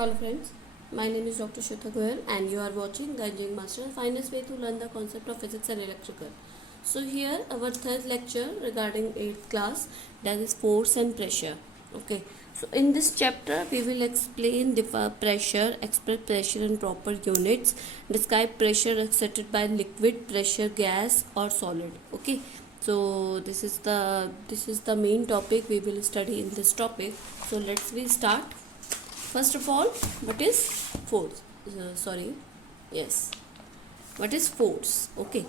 Hello friends, my name is Dr. Shweta Goyal and you are watching the Engineering Master, the finest way to learn the concept of physics and electrical. So here our third lecture regarding 8th class, that is force and pressure. Okay, so in this chapter we will explain the pressure, express pressure in proper units, describe pressure exerted by liquid, pressure, gas or solid. Okay, so this is the main topic we will study in this topic. So we start. First of all, what is force? Yes. What is force? Okay.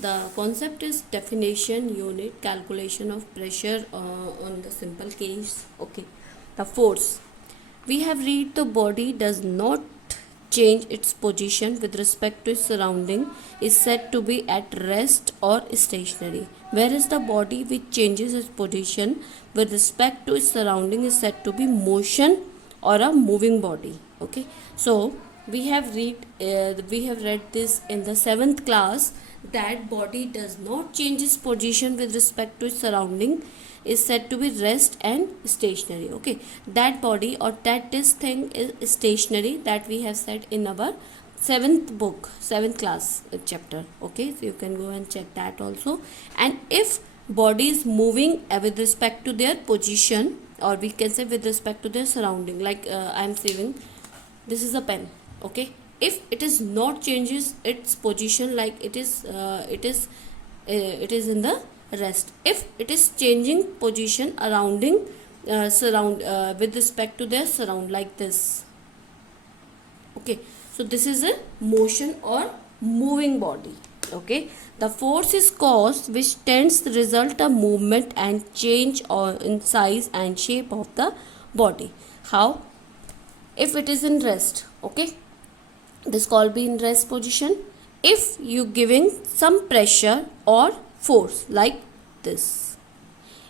The concept is definition, unit, calculation of pressure on the simple case. Okay. The force. We have read the body does not change its position with respect to its surrounding is said to be at rest or stationary, whereas the body which changes its position with respect to its surrounding is said to be motion or a moving body. Okay, so we have read this in the 7th class, that body does not change its position with respect to its surrounding is said to be rest and stationary. Okay, that body or that this thing is stationary, that we have said in our 7th class chapter. Okay, so you can go and check that also. And if body is moving with respect to their position, or we can say with respect to their surrounding, like I am saving, this is a pen. Okay, if it is not changes its position, like it is in the rest. If it is changing position surround with respect to their surround, like this. Okay, so this is a motion or moving body. Okay, the force is cause which tends to result a movement and change in size and shape of the body. How? If it is in rest, okay, this call be in rest position. If you giving some pressure or force, like this,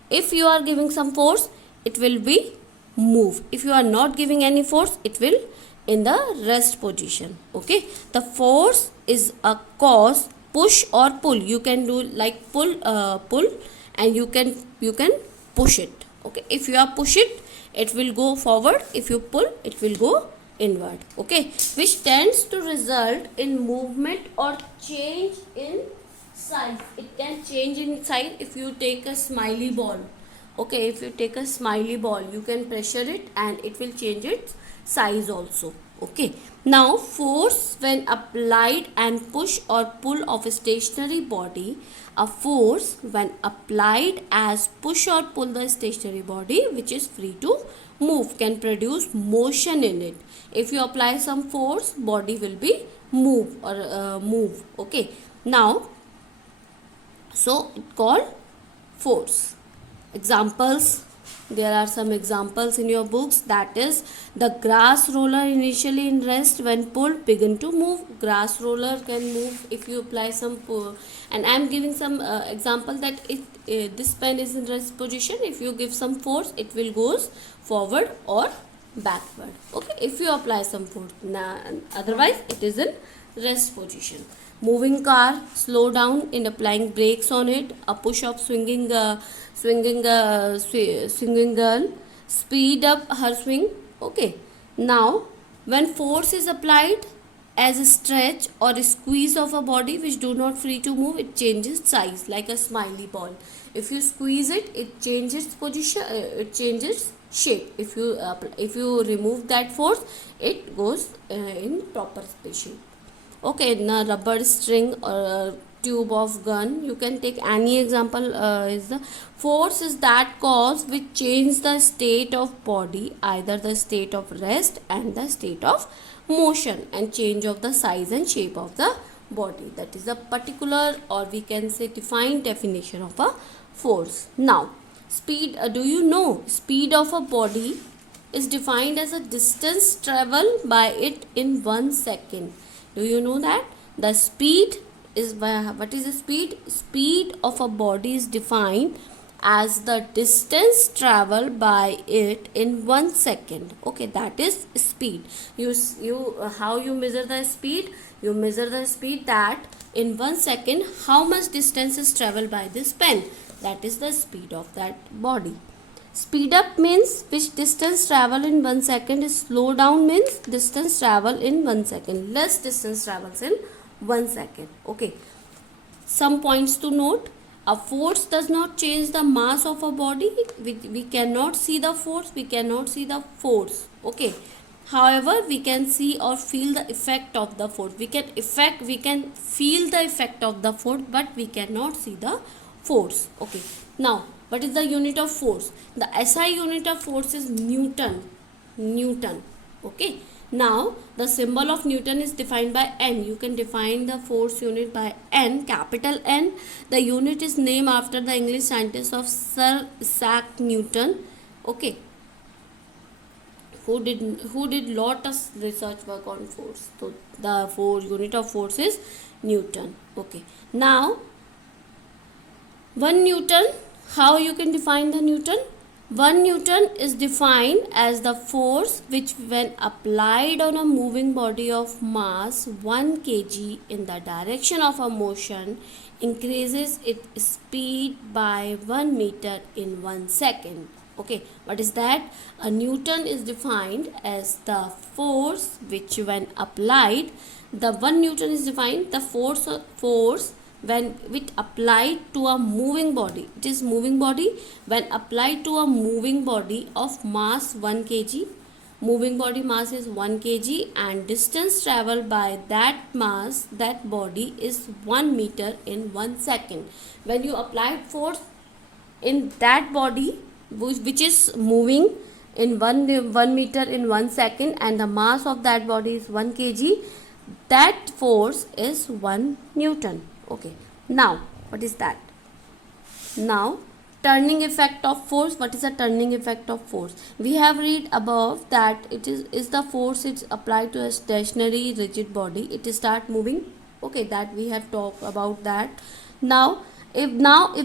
if you are giving some force, it will be move. If you are not giving any force, it will in the rest position. Okay, the force is a cause, push or pull. You can do like pull, and you can push it. Okay, if you are push it will go forward. If you pull, it will go inward. Okay, which tends to result in movement or change in size. It can change in size. If you take a smiley ball, okay, if you take a smiley ball, you can pressure it and it will change its size also. Okay, now force when applied and push or pull of a stationary body. A force when applied as push or pull the stationary body which is free to move can produce motion in it. If you apply some force, body will be move or move. Okay, now so it called force. Examples, there are some examples in your books, that is the grass roller initially in rest, when pulled begin to move. Grass roller can move if you apply some pull. And I am giving some example that this pen is in rest position. If you give some force, it will goes forward or backward. Okay, if you apply some force, otherwise it is in rest position. Moving car, slow down in applying brakes on it. A push up swinging girl, speed up her swing. Okay, now when force is applied as a stretch or a squeeze of a body which do not free to move, it changes size, like a smiley ball. If you squeeze it, it changes position, it changes shape. If you remove that force, it goes in proper shape. Okay, in a rubber string or tube of gun, you can take any example. Is the force is that cause which change the state of body, either the state of rest and the state of motion, and change of the size and shape of the body. That is a particular, or we can say defined definition of a force. Now speed, do you know speed of a body is defined as a distance traveled by it in 1 second. Do you know that the speed is what is the speed? Speed of a body is defined as the distance traveled by it in 1 second. Okay, that is speed. How you measure the speed? You measure the speed that in 1 second how much distance is traveled by this pen. That is the speed of that body. Speed up means which distance travel in 1 second. Slow down means distance travel in 1 second. Less distance travels in 1 second. Okay. Some points to note. A force does not change the mass of a body. We cannot see the force. We cannot see the force. Okay. However, we can see or feel the effect of the force. We can feel the effect of the force, but we cannot see the force. Okay. Now, what is the unit of force? The SI unit of force is Newton. Newton. Okay. Now, the symbol of Newton is defined by N. You can define the force unit by N, capital N. The unit is named after the English scientist of Sir Isaac Newton. Okay. Who did lot of research work on force. So, the unit of force is Newton. Okay. Now, 1 Newton, how you can define the Newton? 1 Newton is defined as the force which when applied on a moving body of mass 1 kg in the direction of a motion increases its speed by 1 meter in 1 second. Okay, what is that? A Newton is defined as the force which when applied, the 1 Newton is defined the force when it applied to a moving body. It is moving body. When applied to a moving body of mass 1 kg, moving body mass is 1 kg and distance traveled by that mass, that body is 1 meter in 1 second. When you apply force in that body which is moving in 1 meter in 1 second and the mass of that body is 1 kg, that force is 1 Newton. Okay, now what is that? Now, turning effect of force. What is the turning effect of force? We have read above that it is the force it's applied to a stationary rigid body. It start moving. Okay, that we have talked about that. Now if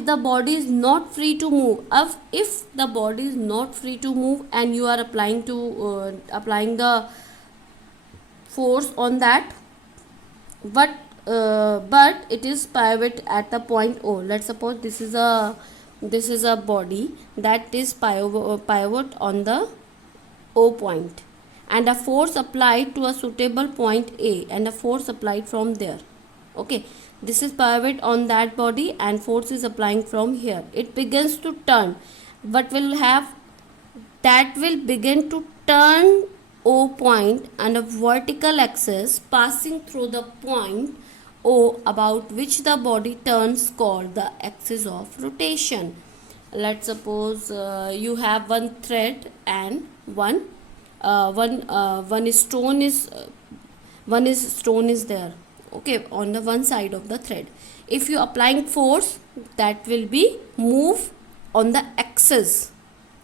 the body is not free to move, if the body is not free to move and you are applying the force on that, but it is pivot at the point O. Let's suppose this is a body that is pivot on the O point and a force applied to a suitable point A and a force applied from there. Okay, this is pivot on that body and force is applying from here. It begins to turn. What will have? That will begin to turn O point and a vertical axis passing through the point O about which the body turns called the axis of rotation. Let's suppose you have one thread and one stone is there. Okay, on the one side of the thread. If you applying force, that will be move on the axis.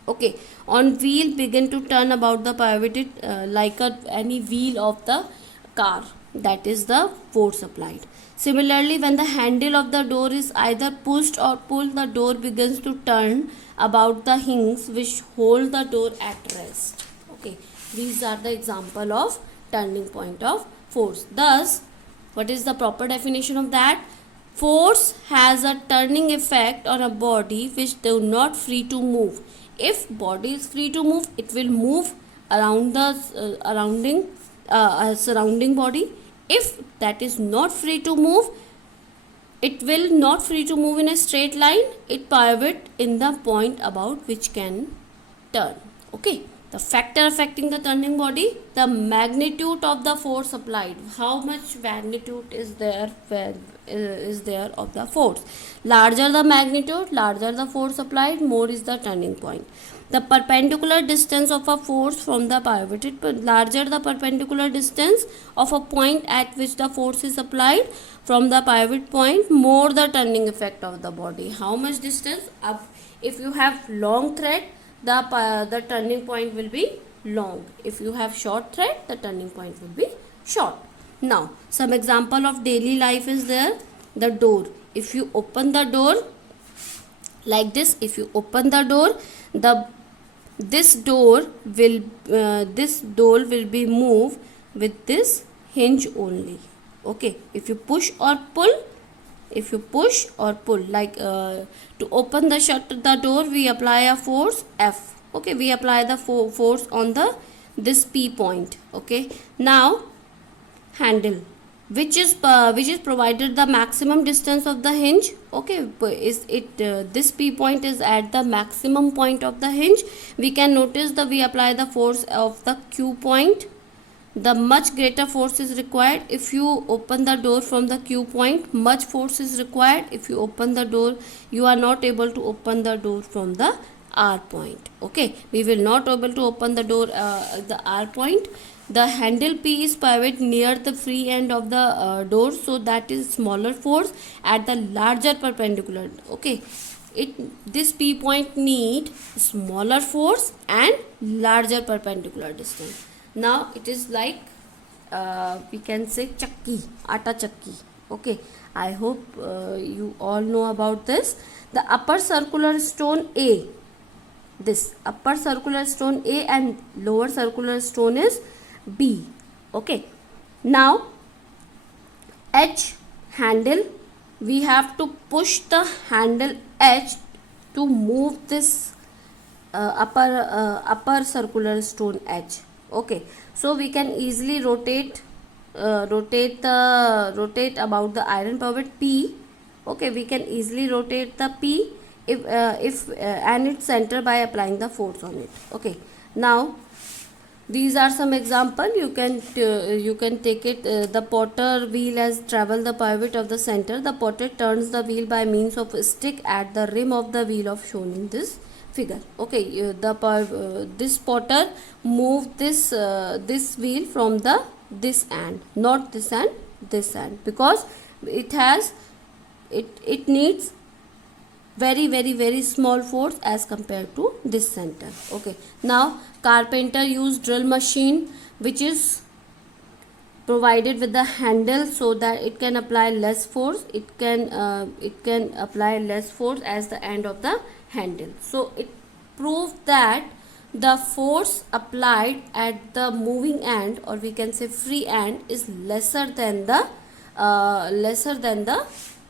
Okay, on wheel begin to turn about the pivoted like any wheel of the car. That is the force applied. Similarly, when the handle of the door is either pushed or pulled, the door begins to turn about the hinges which hold the door at rest. Okay, these are the example of turning point of force. Thus, what is the proper definition of that? Force has a turning effect on a body which do not free to move. If body is free to move, it will move around the surrounding body. If that is not free to move, it will not free to move in a straight line. It pivot in the point about which can turn. Okay. The factor affecting the turning body, the magnitude of the force applied. How much magnitude is there of the force? Larger the magnitude, larger the force applied, more is the turning point. The perpendicular distance of a force from the pivoted, larger the perpendicular distance of a point at which the force is applied from the pivot point, more the turning effect of the body. How much distance? If you have long thread, the turning point will be long. If you have short thread, the turning point will be short. Now, some example of daily life is there. The door. If you open the door like this, if you open the door, this door will be moved with this hinge only. Okay. If you push or pull, if you push or pull, like to open the shut the door, we apply a force F. Okay, we apply the force on the this P point. Okay, now handle, which is provided the maximum distance of the hinge. Okay, is it this P point is at the maximum point of the hinge. We can notice that we apply the force of the Q point. The much greater force is required if you open the door from the Q point. Much force is required if you open the door. You are not able to open the door from the R point. Okay, we will not able to open the door the R point. The handle P is pivot near the free end of the door, so that is smaller force at the larger perpendicular. Okay, this P point need smaller force and larger perpendicular distance. Now it is like we can say chakki, atta chakki. Okay, I hope you all know about this. The upper circular stone A, this upper circular stone A and lower circular stone is B. Okay, now H handle, we have to push the handle H to move this upper circular stone H. Okay, so we can easily rotate about the iron pivot P. Okay, we can easily rotate the P if and its center by applying the force on it. Okay, now these are some example. You can take it. The potter wheel has traveled the pivot of the center. The potter turns the wheel by means of a stick at the rim of the wheel of shown in this figure. Okay, this potter moved this wheel from the this end, not this end, this end, because it needs very small force as compared to this center. Okay, now carpenter use drill machine which is provided with the handle so that it can apply less force. It can apply less force as the end of the handle. So it proves that the force applied at the moving end, or we can say free end, is lesser than the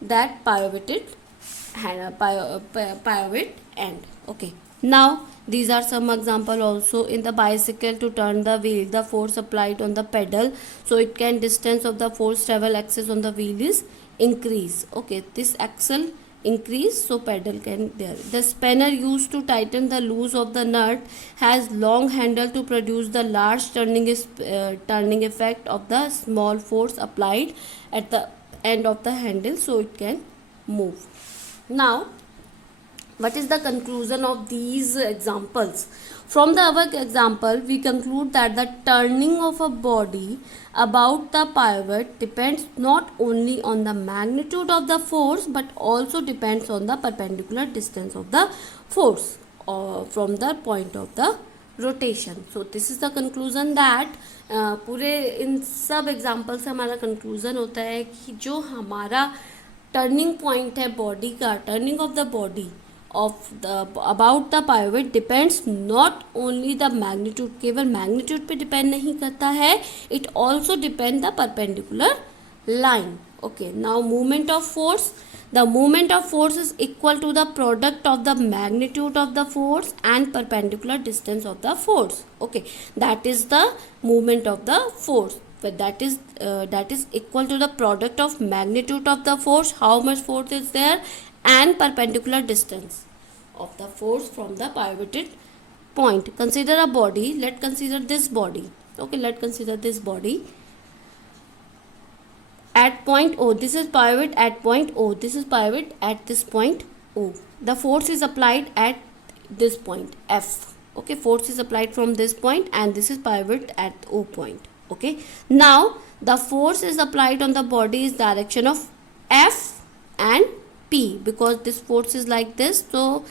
that pivoted pivot end. Okay, now these are some example also. In the bicycle, to turn the wheel, the force applied on the pedal, so it can distance of the force travel axis on the wheel is increase. Okay, this axle increase, so pedal can there. The spanner used to tighten the loose of the nut has long handle to produce the large turning effect of the small force applied at the end of the handle, so it can move. Now, what is the conclusion of these examples? From the above example, we conclude that the turning of a body about the pivot depends not only on the magnitude of the force but also depends on the perpendicular distance of the force from the point of the rotation. So this is the conclusion that पूरे इन सब example से हमारा conclusion होता है कि जो हमारा turning point है बॉडी का, turning of the body of the about the pivot depends not only the magnitude, केवल मैग्नीट्यूड पे डिपेंड नहीं करता है, it also depend the perpendicular line. Okay, now movement of force, the movement of force is equal to the product of the magnitude of the force and perpendicular distance of the force. Okay, that is the movement of the force, but that is equal to the product of magnitude of the force, how much force is there, and perpendicular distance of the force from the pivoted point. Consider a body. Let's consider this body. Okay, let's consider this body at point O. This is pivot at point O. This is pivot at this point O. The force is applied at this point F. Okay, force is applied from this point and this is pivot at O point. Okay, now the force is applied on the body is direction of F and P, because this force is like this, so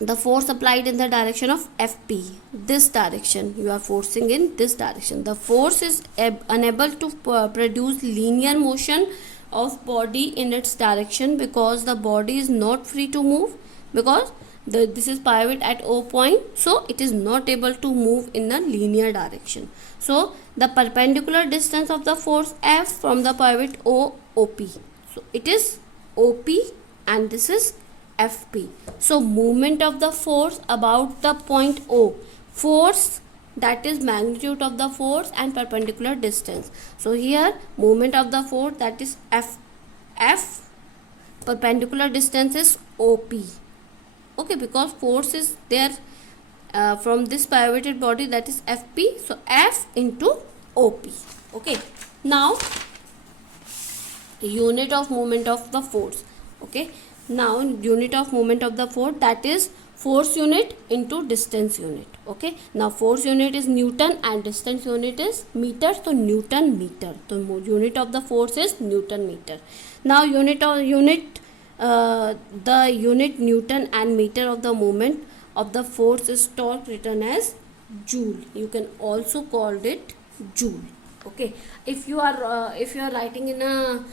the force applied in the direction of FP, this direction, you are forcing in this direction. The force is unable to produce linear motion of body in its direction because the body is not free to move, because this is pivot at O point, so it is not able to move in a linear direction. So the perpendicular distance of the force F from the pivot O, OP. So it is OP and this is FP. So movement of the force about the point O, force, that is magnitude of the force and perpendicular distance. So here movement of the force, that is F, perpendicular distance is OP. Okay, because force is there from this pivoted body, that is FP, so F into OP. Okay, now unit of movement of the force. Okay, now unit of movement of the force, that is force unit into distance unit. Okay, now force unit is Newton and distance unit is meter, so Newton meter. So unit of the force is Newton meter. Now the unit Newton and meter of the moment of the force is torque, written as joule. You can also call it joule. Okay, if you are writing in a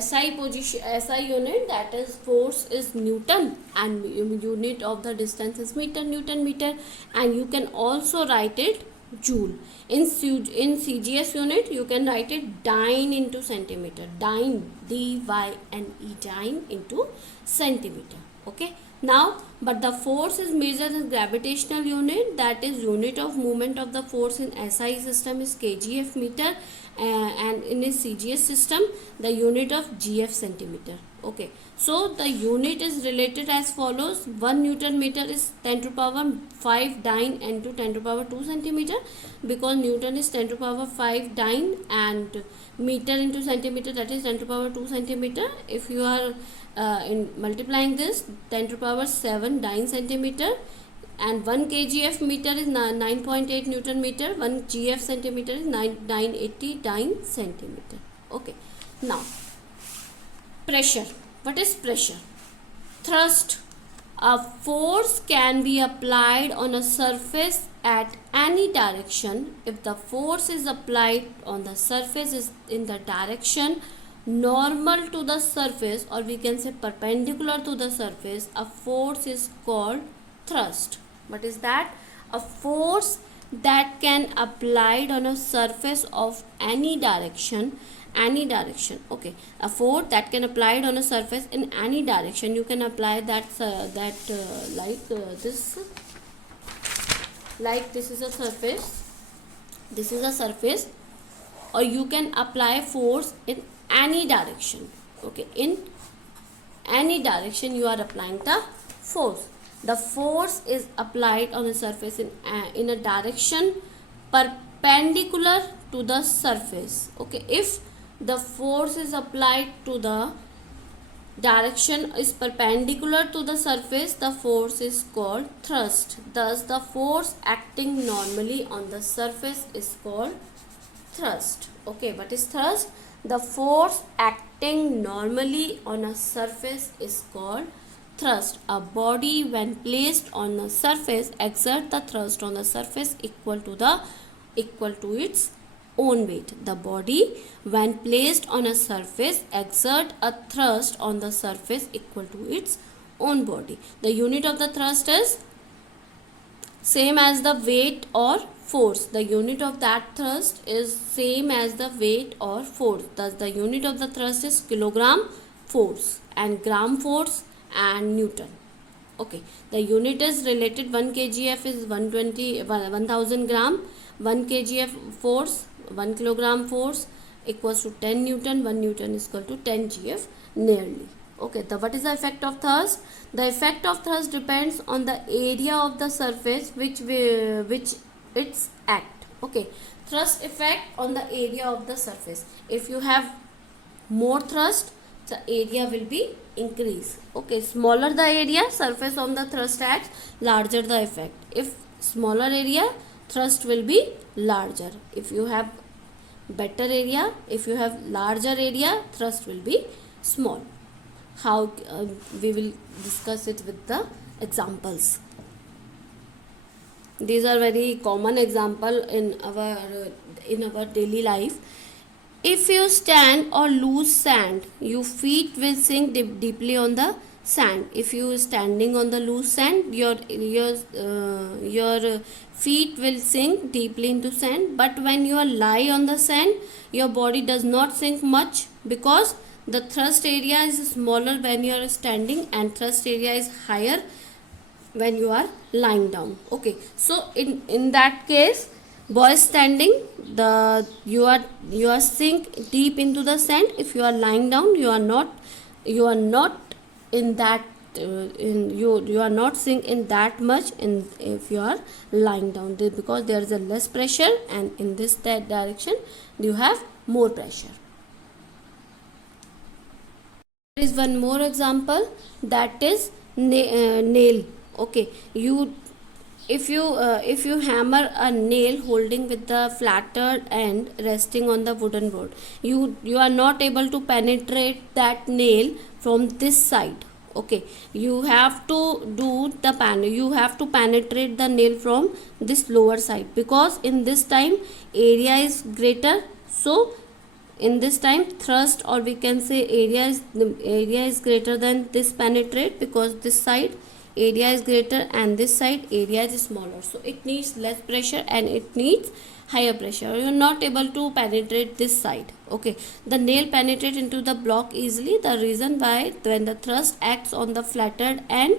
SI position, SI unit, that is force is Newton and unit of the distance is meter, Newton meter, and you can also write it joule. In CGS unit you can write it dyne into centimeter, dyne, D-Y-N-E, dyne into centimeter. Okay, now but the force is measured in gravitational unit, that is unit of movement of the force in SI system is kgf meter, and in a CGS system the unit of gf centimeter. Okay, so the unit is related as follows: 1 Newton meter is 10 to power 5 dyne into 10 to power 2 centimeter, because Newton is 10 to power 5 dyne and meter into centimeter, that is 10 to power 2 centimeter. If you are in multiplying this, 10 to power 7 dyne centimeter, and 1 kgf meter is 9.8 Newton meter, 1 gf centimeter is 980 dyne centimeter. Okay, now pressure. What is pressure? Thrust. A force can be applied on a surface at any direction if the force is applied on the surface is in the direction normal to the surface, or we can say perpendicular to the surface. A force is called thrust. What is that? A force that can applied on a surface of any direction. Okay, a force that can applied on a surface in any direction. You can apply that like this is a surface, or you can apply force in any direction. Okay, in any direction you are applying the force. The force is applied on a surface in a direction perpendicular to the surface. Okay, if the force is applied to the direction is perpendicular to the surface, the force is called thrust. Thus the force acting normally on the surface is called thrust. Okay, what is thrust? The force acting normally on a surface is called thrust. A body when placed on a surface exert the thrust on the surface equal to its own weight. The body when placed on a surface exert a thrust on the surface equal to its own body. The unit of the thrust is same as the weight or force. The unit of that thrust is same as the weight or force. Thus the unit of the thrust is kilogram force and gram force and Newton. Okay, the unit is related. 1 kgf is 1000 gram, 1 kgf force, 1 kilogram force equals to 10 Newton, 1 Newton is equal to 10 gf nearly. Okay, what is the effect of thrust? The effect of thrust depends on the area of the surface which its act. Okay, thrust effect on the area of the surface. If you have more thrust, the area will be increased. Okay, smaller the area, surface on the thrust acts, larger the effect. If smaller area, thrust will be larger. If you have better area, if you have larger area, thrust will be small. How we will discuss it with the examples. These are very common example in our daily life. If you stand or lose sand, your feet will sink deeply on the sand. If you standing on the loose sand, your feet will sink deeply into sand. But when you are lie on the sand, your body does not sink much, because the thrust area is smaller when you are standing and thrust area is higher when you are lying down. Okay, so in that case, boy standing, the you are sink deep into the sand. If you are lying down, you are not in that you are not sink in that much in if you are lying down, because there is a less pressure, and in this that direction you have more pressure. There is one more example, that is nail. Okay, if you hammer a nail holding with the flattened end resting on the wooden board, you are not able to penetrate that nail from this side. Okay, you have to you have to penetrate the nail from this lower side, because in this time area is greater. So in this time thrust, or we can say area is greater than this penetrate, because this side area is greater and this side area is smaller, so it needs less pressure and it needs higher pressure. You are not able to penetrate this side. Okay, the nail penetrate into the block easily. The reason why, when the thrust acts on the flattened end,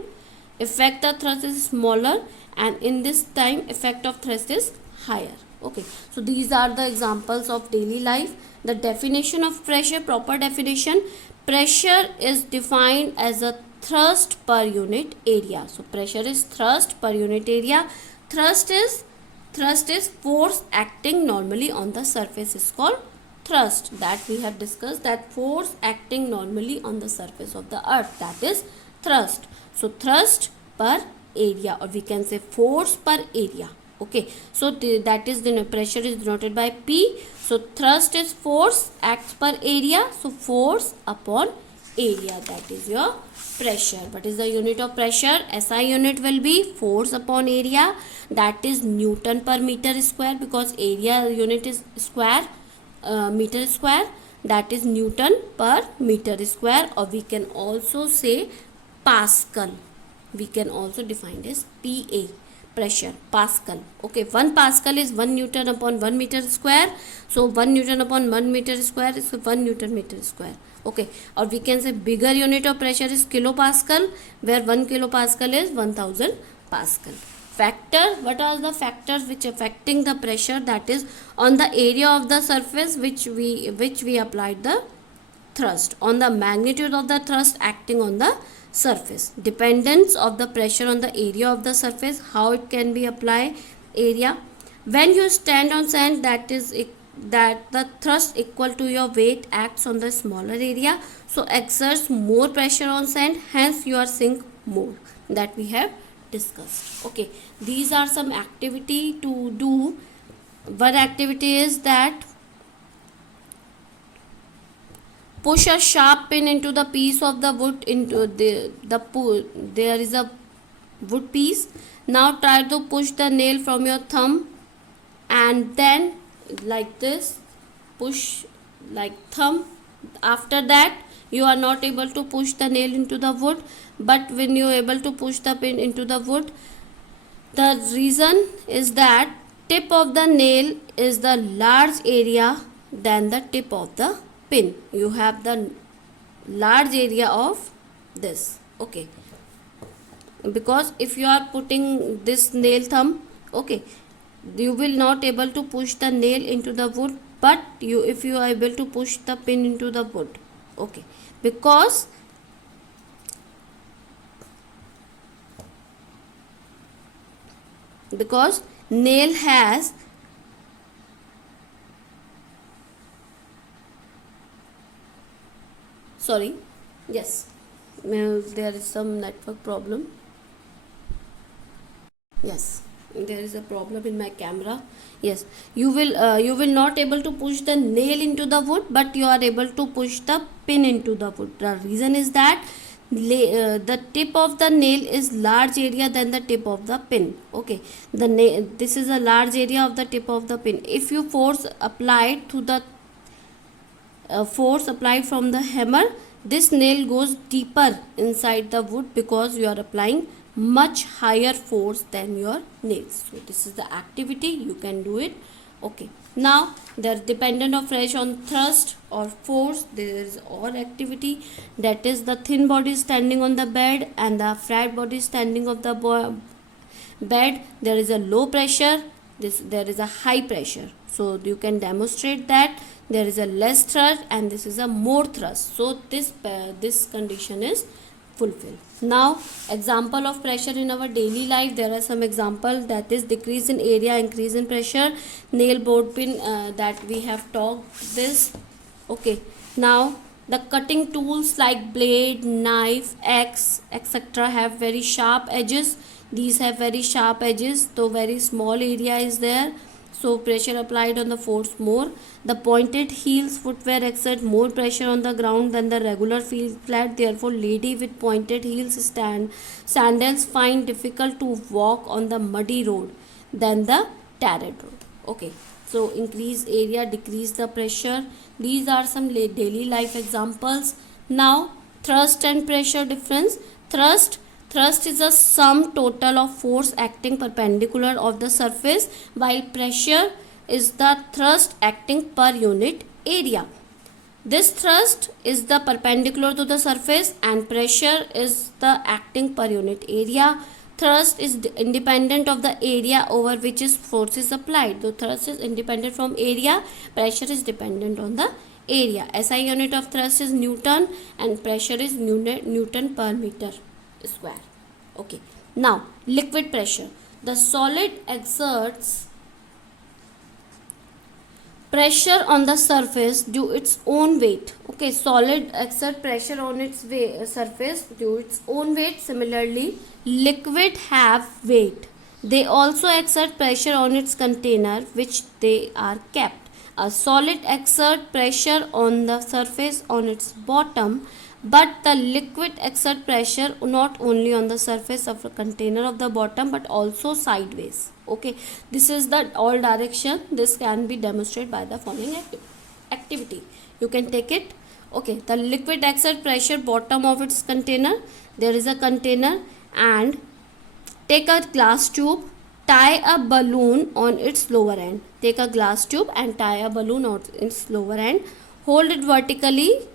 effect the thrust is smaller, and in this time effect of thrust is higher. Okay, so these are the examples of daily life. The definition of pressure, proper definition: pressure is defined as a thrust per unit area. So pressure is thrust per unit area. Thrust is force acting normally on the surface is called thrust. That we have discussed, that force acting normally on the surface of the earth, that is thrust. So thrust per area, or we can say force per area. Okay, so that is the pressure is denoted by P. So thrust is force acts per area, so force upon area, that is your pressure. What is the unit of pressure? SI unit will be force upon area, that is Newton per meter square, because area unit is square, meter square, that is Newton per meter square. Or we can also say Pascal. We can also define as PA, pressure, Pascal. Okay, 1 Pascal is 1 Newton upon 1 meter square. So 1 Newton upon 1 meter square is 1 Newton meter square. Okay, or we can say bigger unit of pressure is kilopascal, where 1 kilopascal is 1000 Pascal. Factor, what are the factors which affecting the pressure? That is on the area of the surface which we applied the thrust, on the magnitude of the thrust acting on the surface, dependence of the pressure on the area of the surface, how it can be applied area. When you stand on sand, that is that the thrust equal to your weight acts on the smaller area, so exerts more pressure on sand, hence you are sink more, that we have discussed. Okay, these are some activity to do. One activity is that push a sharp pin into the piece of the wood, into there is a wood piece. Now try to push the nail from your thumb, and then like this, push like thumb. After that you are not able to push the nail into the wood, but when you are able to push the pin into the wood, the reason is that tip of the nail is the large area than the tip of the pin. You have the large area of this. Okay, because if you are putting this nail thumb, okay, you will not able to push the nail into the wood, but if you are able to push the pin into the wood. Okay, because nail has sorry, yes, there is some network problem. Yes, there is a problem in my camera. Yes, you will not able to push the nail into the wood, but you are able to push the pin into the wood. The reason is that the tip of the nail is large area than the tip of the pin. Okay, this is a large area of the tip of the pin. If you force applied to the force applied from the hammer, This nail goes deeper inside the wood because you are applying much higher force than your nails. So this is the activity, you can do it. Okay, now they are dependent of pressure on thrust or force. There is or activity, that is the thin body standing on the bed and the fat body standing of the bed. There is a low pressure, there is a high pressure. So you can demonstrate that there is a less thrust and this is a more thrust. So this condition is fulfilled. Now example of pressure in our daily life, there are some example, that is decrease in area, increase in pressure. Nail board pin, that we have talked this. Okay, now the cutting tools like blade, knife, axe, etc. have very sharp edges. These have very sharp edges, so very small area is there, so pressure applied on the force more. The pointed heels footwear exert more pressure on the ground than the regular flat. Therefore, lady with pointed heels sandals find difficult to walk on the muddy road than the tarred road. Okay, so increase area, decrease the pressure. These are some daily life examples. Now thrust and pressure difference. Thrust is a sum total of force acting perpendicular of the surface, while pressure is the thrust acting per unit area. This thrust is the perpendicular to the surface and pressure is the acting per unit area. Thrust is independent of the area over which is force is applied. So thrust is independent from area, pressure is dependent on the area. SI unit of thrust is Newton and pressure is Newton per meter square. Okay, now liquid pressure. The solid exerts pressure on the surface due its own weight. Okay, solid exert pressure on its surface due its own weight. Similarly, liquid have weight. They also exert pressure on its container which they are kept. A solid exert pressure on the surface on its bottom, but the liquid exert pressure not only on the surface of the container of the bottom but also sideways. Okay, this is the all direction. This can be demonstrated by the following activity. You can take it. Okay, the liquid exert pressure bottom of its container. There is a container and take a glass tube, tie a balloon on its lower end. Take a glass tube and tie a balloon on its lower end. Hold it vertically.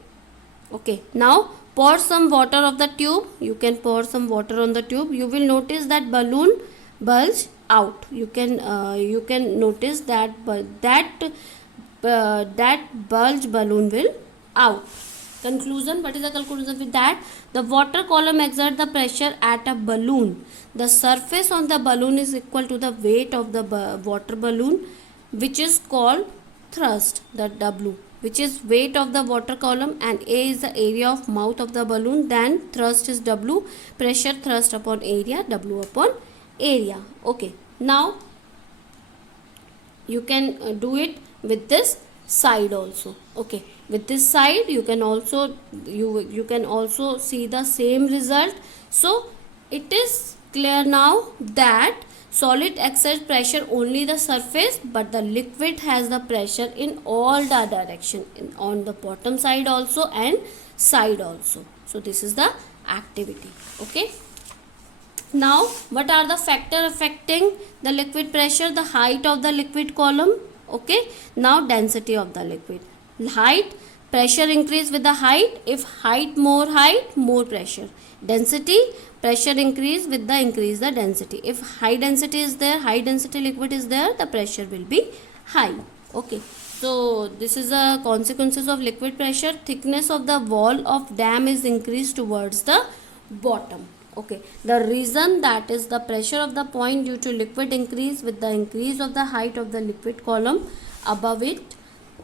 Okay, now pour some water of the tube. You can pour some water on the tube. You will notice that balloon bulge out. You can notice that that bulge balloon will out. Conclusion, what is the conclusion with that? The water column exerts the pressure at a balloon. The surface on the balloon is equal to the weight of the water balloon, which is called thrust, the W, which is weight of the water column, and A is the area of mouth of the balloon. Then thrust is W, pressure thrust upon area, W upon area. Okay, now you can do it with this side also. Okay, with this side you can also you can also see the same result. So it is clear now that solid exerts pressure only the surface, but the liquid has the pressure in all the direction, on the bottom side also and side also. So this is the activity. Okay, now what are the factor affecting the liquid pressure? The height of the liquid column. Okay, now density of the liquid. Height, pressure increase with the height. If height, more pressure. Density, pressure increase with the increase the density. If high density is there, high density liquid is there, the pressure will be high. Okay, so this is the consequences of liquid pressure. Thickness of the wall of dam is increased towards the bottom. Okay, the reason, that is the pressure of the point due to liquid increase with the increase of the height of the liquid column above it.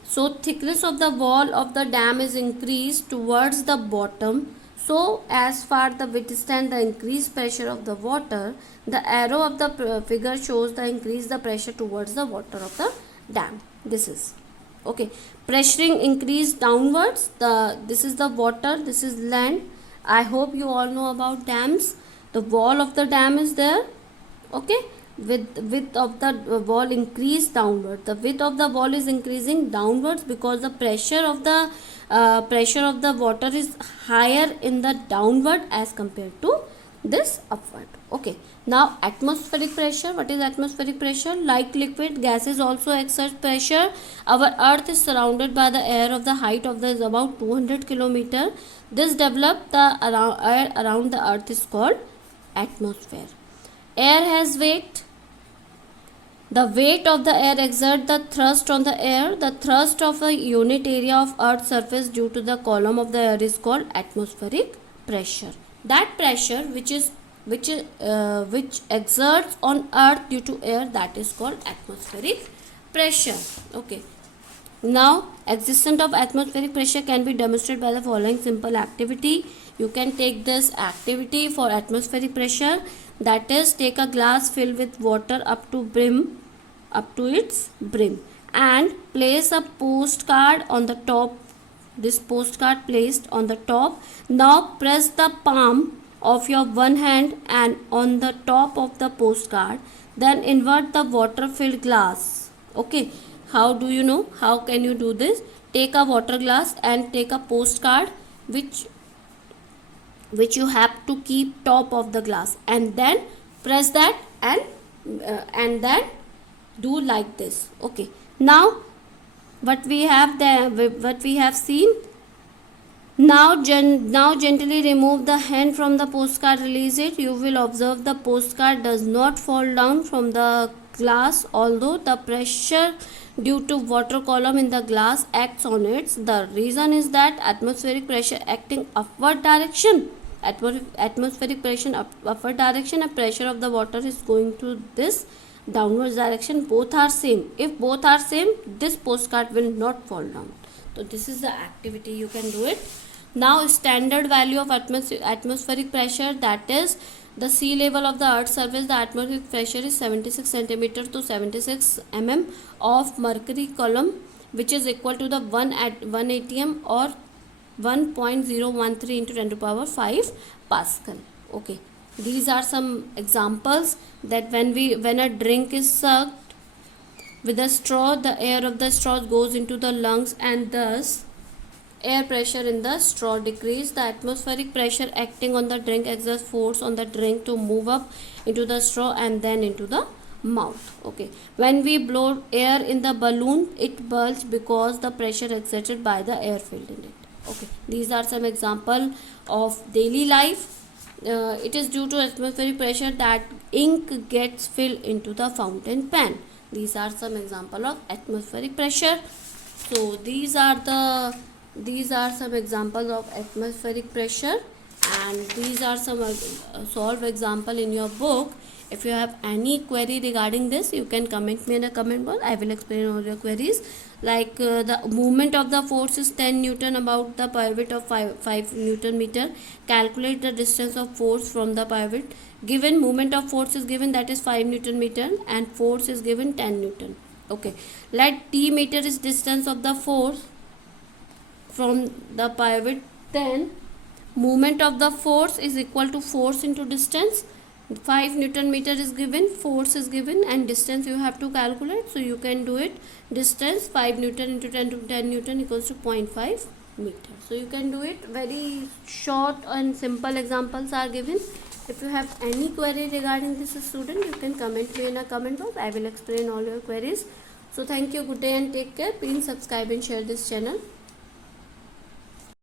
So thickness of the wall of the dam is increased towards the bottom, so as far the withstand the increased pressure of the water. The arrow of the figure shows the increase the pressure towards the water of the dam. This is okay. Pressuring increase downwards. This is the water, this is land. I hope you all know about dams. The wall of the dam is there. Okay, with width of the wall increase downward. The width of the wall is increasing downwards because the pressure of the water is higher in the downward as compared to this upward. Okay, now atmospheric pressure. What is atmospheric pressure? Like liquid, gases also exert pressure. Our earth is surrounded by the air of the height of the is about 200 kilometer. This developed the air around the earth is called atmosphere. Air has weight. The weight of the air exerts the thrust on the air. The thrust of a unit area of earth's surface due to the column of the air is called atmospheric pressure. That pressure which exerts on earth due to air, that is called atmospheric pressure. Okay, now existence of atmospheric pressure can be demonstrated by the following simple activity. You can take this activity for atmospheric pressure, that is, take a glass filled with water up to its brim, and place a postcard on the top. This postcard placed on the top. Now press the palm of your one hand and on the top of the postcard, then invert the water filled glass. Okay, how do you know? How can you do this? Take a water glass and take a postcard which you have to keep top of the glass, and then press that and then do like this. Okay, now what we have seen. Now gently remove the hand from the postcard, release it. You will observe the postcard does not fall down from the glass, although the pressure due to water column in the glass acts on it. The reason is that atmospheric pressure acting upward direction. Atmospheric pressure upward direction, and pressure of the water is going to this downwards direction. Both are same. If both are same, this postcard will not fall down. So this is the activity, you can do it. Now standard value of atmospheric pressure, that is the sea level of the earth's surface. The atmospheric pressure is 76 centimeter to 76 mm of mercury column, which is equal to the 1 atm or 1.013 into 10 to the power 5 Pascal. Okay, these are some examples that when a drink is sucked with a straw, the air of the straw goes into the lungs and thus air pressure in the straw decrease. The atmospheric pressure acting on the drink exerts force on the drink to move up into the straw and then into the mouth. Okay, when we blow air in the balloon, it bulges because the pressure exerted by the air filled in it. Okay, these are some example of daily life. It is due to atmospheric pressure that ink gets filled into the fountain pen. These are some example of atmospheric pressure. So these are some examples of atmospheric pressure, and these are some solve example in your book. If you have any query regarding this, you can comment me in the comment box. I will explain all your queries. Like the movement of the force is 10 Newton about the pivot of 5 Newton meter. Calculate the distance of force from the pivot. Given movement of force is given, that is 5 Newton meter, and force is given 10 Newton. Okay, let t meter is distance of the force from the pivot. Then movement of the force is equal to force into distance. 5 Newton meter is given, force is given, and distance you have to calculate. So you can do it. Distance 5 Newton into 10 Newton equals to 0.5 meter. So you can do it. Very short and simple examples are given. If you have any query regarding this student, you can comment me in a comment box. I will explain all your queries. So thank you. Good day and take care. Please subscribe and share this channel.